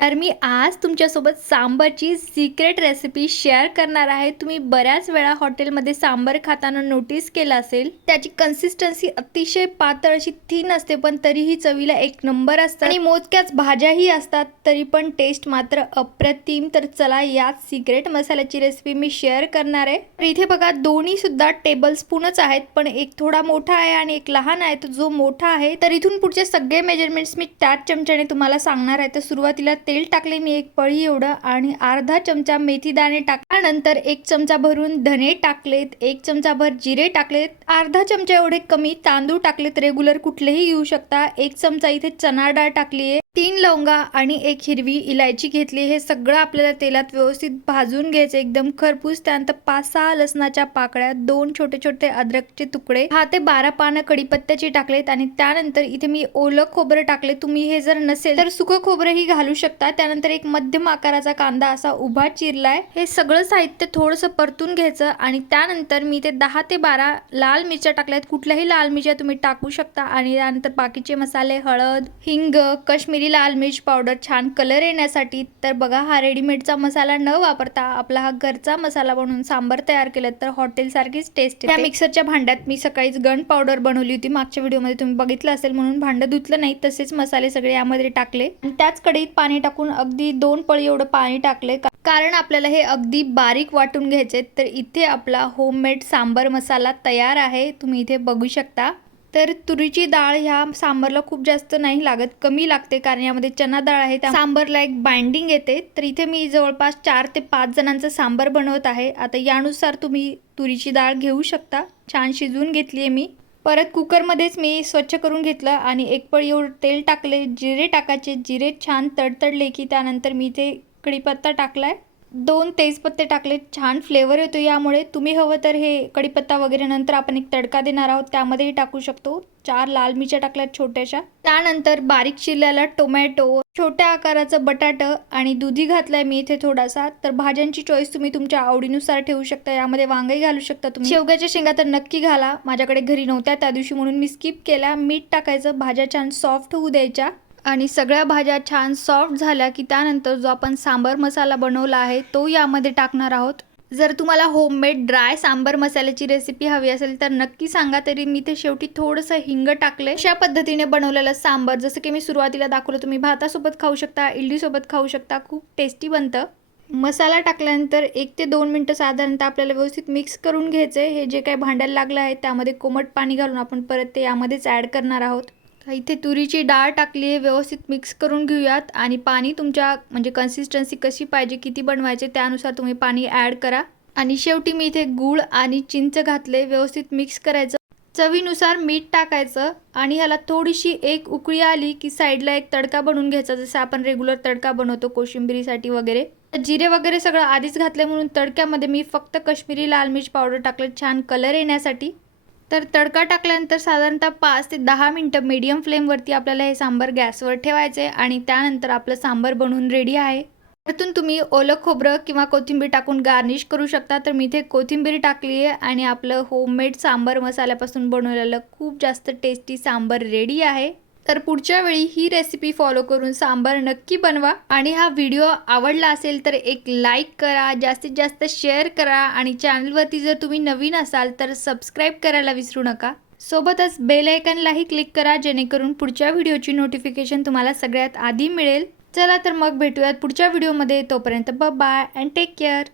तर मी आज तुमच्यासोबत सांबारची सिक्रेट रेसिपी शेअर करणार आहे. तुम्ही बऱ्याच वेळा हॉटेलमध्ये सांबार खाताना नोटीस केलं असेल. त्याची कन्सिस्टन्सी अतिशय पातळ अशी थीन असते पण तरीही चवीला एक नंबर असतात. आणि मोजक्याच भाज्याही असतात तरी पण टेस्ट मात्र अप्रतिम. तर चला याच सिक्रेट मसाल्याची रेसिपी मी शेअर करणार आहे. तर इथे बघा दोन्ही सुद्धा टेबल स्पूनच आहेत पण एक थोडा मोठा आहे आणि एक लहान आहे. तर जो मोठा आहे तर इथून पुढचे सगळे मेजरमेंट्स मी त्याच चमच्याने तुम्हाला सांगणार आहे. तर सुरुवातीला तेल टाकले मी एक पळी एवढं आणि अर्धा चमचा मेथी दाणे टाकल्यानंतर एक चमचा भरून धने टाकलेत एक चमचा भर जिरे टाकलेत अर्धा चमचा एवढे कमी तांदूळ टाकलेत रेग्युलर कुठलेही घेऊ शकता. एक चमचा इथे चना डाळ टाकली आहे तीन लवंगा आणि एक हिरवी इलायची घेतली. हे सगळं आपल्याला तेलात व्यवस्थित भाजून घ्यायचं एकदम खरपूस त्यानंतर पाच सहा लसणाच्या पाकळ्या दोन छोटे छोटे अद्रकचे तुकडे हा ते बारा पानं कडीपत्त्याची टाकलेत आणि त्यानंतर इथे मी ओलं खोबरं टाकले. तुम्ही हे जर नसेल तर सुकं खोबरंही घालू शकता. त्यानंतर एक मध्यम आकाराचा कांदा असा उभा चिरलाय. हे सगळं साहित्य थोडंसं परतून घ्यायचं आणि त्यानंतर मी ते दहा ते बारा लाल मिरच्या टाकल्यात. कुठल्याही लाल मिरच्या तुम्ही टाकू शकता आणि त्यानंतर बाकीचे मसाले हळद हिंग काश्मीरी लाल मिर्च पावडर छान कलर येण्यासाठी तर बघा हा रेडीमेडचा मसाला न वापरता आपला हा घरचा मसाला बनवून सांबर तयार केलं तर हॉटेलसारखीच टेस्ट त्या मिक्सरच्या भांड्यात मी सकाळीच गण पावडर बनवली होती. मागच्या व्हिडिओमध्ये तुम्ही बघितलं असेल म्हणून भांडं धुतलं नाही तसेच मसाले सगळे यामध्ये टाकले. आणि त्याच कढईत पाणी टाकून अगदी दोन पळी एवढं पाणी टाकले कारण आपल्याला हे अगदी बारीक वाटून घ्यायचे तर इथे आपला होममेड सांबर मसाला तयार आहे. तुम्ही इथे बघू शकता. तर तुरीची डाळ ह्या सांबरला खूप जास्त नाही लागत कमी लागते कारण यामध्ये चना डाळ आहे. त्या सांबरला एक बाइंडिंग येते. तर इथे मी जवळपास चार ते पाच जणांचं सांबर बनवत आहे. आता यानुसार तुम्ही तुरीची डाळ घेऊ शकता. छान शिजवून घेतली आहे मी. परत कुकरमध्येच मी स्वच्छ करून घेतलं आणि एक पळी एवढं तेल टाकले जिरे टाकायचे. जिरे छान तडतडले की त्यानंतर मी इथे कढीपत्ता टाकला आहे दोन तेजपत्ते टाकले छान फ्लेवर येतो यामुळे. तुम्ही हवं तर हे कढीपत्ता वगैरे नंतर आपण एक तडका देणार आहोत त्यामध्येही टाकू शकतो. चार लाल मिरच्या टाकल्यात छोट्याशा. त्यानंतर बारीक चिरलेला टोमॅटो छोट्या आकाराचं बटाट आणि दुधी घातलाय मी इथे थोडासा. तर भाज्यांची चॉईस तुम्ही तुमच्या आवडीनुसार ठेवू शकता. यामध्ये वांगही घालू शकता तुम्ही. शेवग्याच्या शेंगा तर नक्की घाला. माझ्याकडे घरी नव्हत्या त्या दिवशी म्हणून मी स्किप केल्या. मीठ टाकायचं. भाज्या छान सॉफ्ट होऊ द्यायच्या. आणि सगळ्या भाज्या छान सॉफ्ट झाल्या की त्यानंतर जो आपण सांबर मसाला बनवला आहे तो यामध्ये टाकणार आहोत. जर तुम्हाला होममेड ड्राय सांबर मसाल्याची रेसिपी हवी असेल तर नक्की सांगा तरी मी ते शेवटी थोडंसं हिंग टाकले अशा पद्धतीने बनवलेलं सांबर जसं की मी सुरुवातीला दाखवलं तुम्ही भातासोबत खाऊ शकता इडलीसोबत खाऊ शकता खूप टेस्टी बनतं. मसाला टाकल्यानंतर एक ते दोन मिनटं साधारणतः आपल्याला व्यवस्थित मिक्स करून घ्यायचं आहे हे जे काही भांड्याला लागलं आहे त्यामध्ये कोमट पाणी घालून आपण परत ते यामध्येच ॲड करणार आहोत. इथे तुरीची डाळ टाकली आहे व्यवस्थित मिक्स करून घेऊयात. आणि पाणी तुमच्या म्हणजे कन्सिस्टन्सी कशी पाहिजे किती बनवायचे त्यानुसार तुम्ही पाणी ॲड करा. आणि शेवटी मी इथे गूळ आणि चिंच घातले व्यवस्थित मिक्स करायचं. चवीनुसार मीठ टाकायचं आणि ह्याला थोडीशी एक उकळी आली की साईडला एक तडका बनवून घ्यायचा जसं आपण रेग्युलर तडका बनवतो कोशिंबिरीसाठी वगैरे. जिरे वगैरे सगळं आधीच घातलं म्हणून तडक्यामध्ये मी फक्त कश्मीरी लाल मिर्च पावडर टाकलं छान कलर येण्यासाठी. तर तडका टाकल्यानंतर साधारणतः पाच ते दहा मिनटं मीडियम फ्लेमवरती आपल्याला हे सांबर गॅसवर ठेवायचे आणि त्यानंतर आपलं सांबर बनवून रेडी आहे. त्यातून तुम्ही ओलं खोबरं किंवा कोथिंबीर टाकून गार्निश करू शकता. तर मी इथे कोथिंबीर टाकली आहे आणि आपलं होममेड सांबर मसाल्यापासून बनवलेलं खूप जास्त टेस्टी सांबर रेडी आहे. तर पुढच्या वेळी ही रेसिपी फॉलो करून सांबार नक्की बनवा. आणि हा व्हिडिओ आवडला असेल तर एक लाईक करा जास्तीत जास्त शेअर करा. आणि चॅनलवरती जर तुम्ही नवीन असाल तर सबस्क्राईब करायला विसरू नका. सोबतच बेल आयकनलाही क्लिक करा जेणेकरून पुढच्या व्हिडिओची नोटिफिकेशन तुम्हाला सगळ्यात आधी मिळेल. चला तर मग भेटूयात पुढच्या व्हिडिओमध्ये तोपर्यंत बाय अँड टेक केअर